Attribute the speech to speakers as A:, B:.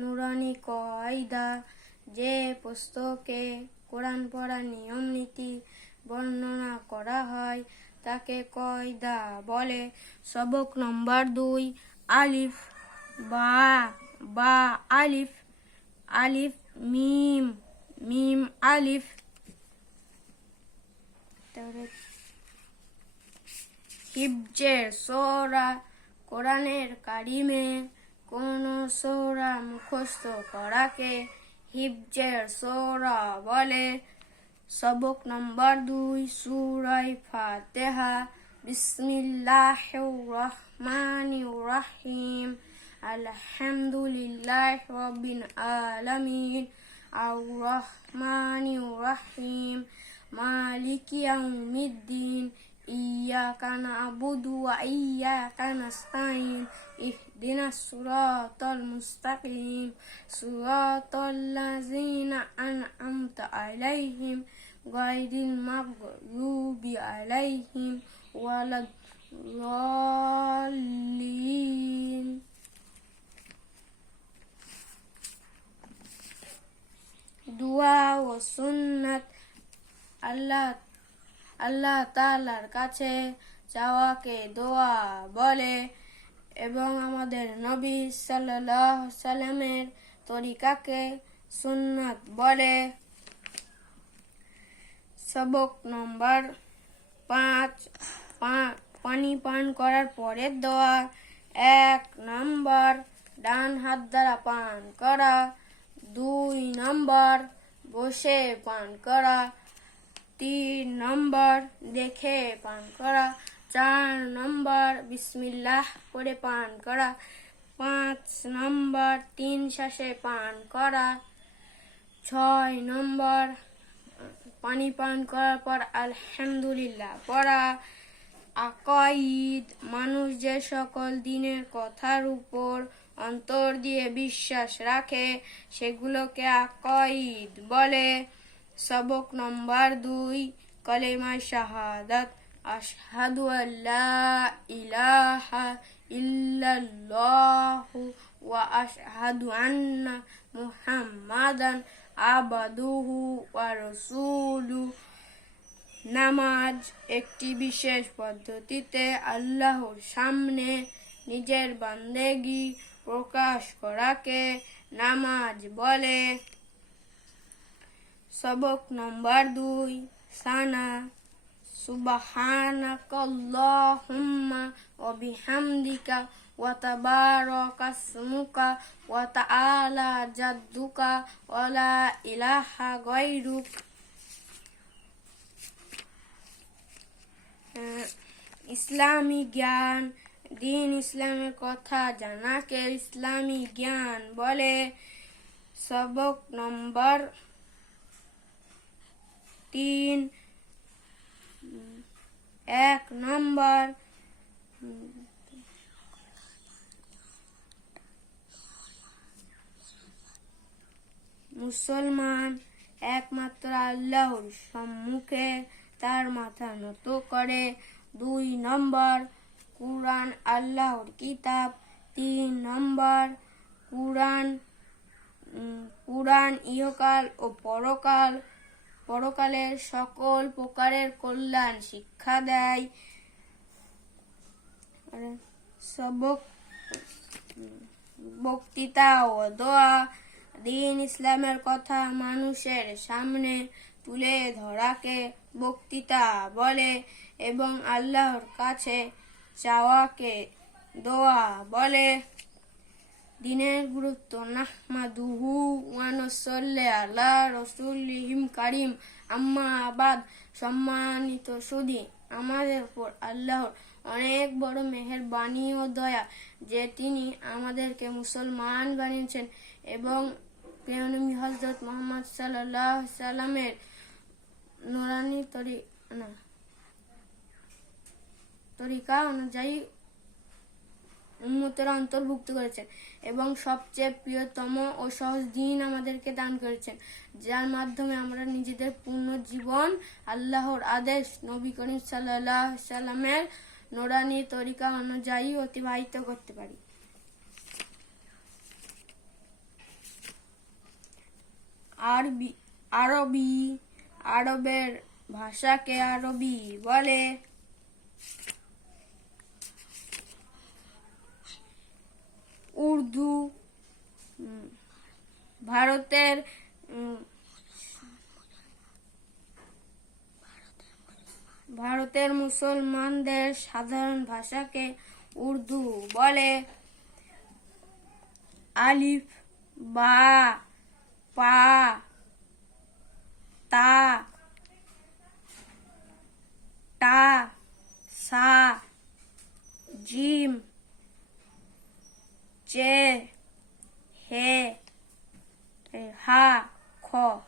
A: নুরানি কয়দা যে পুস্তকে কোরআন পড়ার নিয়ম নীতি বর্ণনা করা হয়, তাকে কয়দা বলে, সবক নম্বর দুই, আলিফ, বা বা, আলিফ আলিফ, মিম মিম, আলিফ। হিবজের সোরা কোরআনের কারিমে কোন সোরা মুখস্থ করাকে হিবজের সোরা বলে। সবক নম্বর দুই, সুরাই ফাতেহা। বিসমিল্লাহ রহমান রহিম আলহামদুলিল্লাহ রবিন আলমিন আর রহমান রহিম মালিক ইয়াউমিদ্দিন। إياك نعبد وإياك نستعين اهدنا الصراط المستقيم. صراط الذين أنعمت عليهم غير المغضوب عليهم ولا الضالين. دعاء وسنة. الله আল্লাহ তালার কাছে চাওয়াকে দোয়া বলে এবং আমাদের নবী সাল্লাহ সাল্লামের তরিকাকে সুন্নাত বলে। সবক নম্বর পাঁচ পানি পান করার পরের দোয়া। এক নম্বর, ডান হাত দ্বারা পান করা। দুই নম্বর, বসে পান করা। তিন নম্বর দেখে পান করা। চার নম্বর বিসমিল্লাহ করে পান করা। পাঁচ নম্বর তিন শ্বাসে পান করা। ছয় নম্বর পানি পান করার পর আলহামদুলিল্লাহ পড়া। আকাইদ মানুষ যে সকল দিনের কথার উপর অন্তর দিয়ে বিশ্বাস রাখে, সেগুলোকে আকাইদ বলে। সবক নম্বর দুই, কলেমা শাহাদাত, আশহাদু আল্লাহ ইলাহা ইল্লাল্লাহু আশহাদু আন্না মুহাম্মাদান আবাদুহু ওয়া রাসূলুহু নামাজ একটি বিশেষ পদ্ধতিতে আল্লাহর সামনে নিজের বান্দেগি প্রকাশ করাকে নামাজ বলে। সবক নম্বর দুই। সানা তাবারাকা ইসমুকা ওয়া তাআলা জাদ্দুকা ওয়া লা ইলাহা গায়রুক। আহ, ইসলামী জ্ঞান দিন ইসলামের কথা জানাকে ইসলামী জ্ঞান বলে। সবক নম্বর তিন, এক নম্বর। মুসলমান একমাত্র আল্লাহর সম্মুখে তার মাথা নত করে। দুই নম্বর, কুরআন আল্লাহর কিতাব। তিন নম্বর, কুরআন কুরআন ইহকাল ও পরকাল। পরকালের সকল প্রকারের কল্যাণ শিক্ষা দেয়। সবক বক্তৃতা ও দোয়া। দিন ইসলামের কথা মানুষের সামনে তুলে ধরাকে বক্তৃতা বলে এবং আল্লাহর কাছে চাওয়াকে দোয়া বলে। দিনের গুরুত্ব। নাহমাদুহু ওয়ানসল্লে আল্লাহ রসুলিহিম কারিম। আম্মা আবাদ, সম্মানিত সুদি, আমাদের উপর আল্লাহর অনেক বড় মেহেরবানি ও দয়া, যে তিনি আমাদেরকে মুসলমান বানিয়েছেন এবং প্রিয়নবী হজরত মোহাম্মদ সাল্লাহ সাল্লামের নোরানি তরি, না, তরিকা অনুযায়ী উম্মতের অন্তর্ভুক্ত করেছেন এবং সবচেয়ে প্রিয়তম ও সহজ দিন আমাদেরকে দান করেছেন, যার মাধ্যমে আমরা নিজেদের পূর্ণ জীবন, আল্লাহর আদেশ, নবী করিম সাল্লাহ সাল্লামের নোরানি তরিকা অনুযায়ী অতিবাহিত করতে পারি। আরবি আরবি, আরবের ভাষাকে আরবি বলে। উর্দু ভারতের ভারতের মুসলমানদের সাধারণ ভাষাকে উর্দু বলে। আলিফ, বা, পা, তা, টা, সা, জিম C H H K.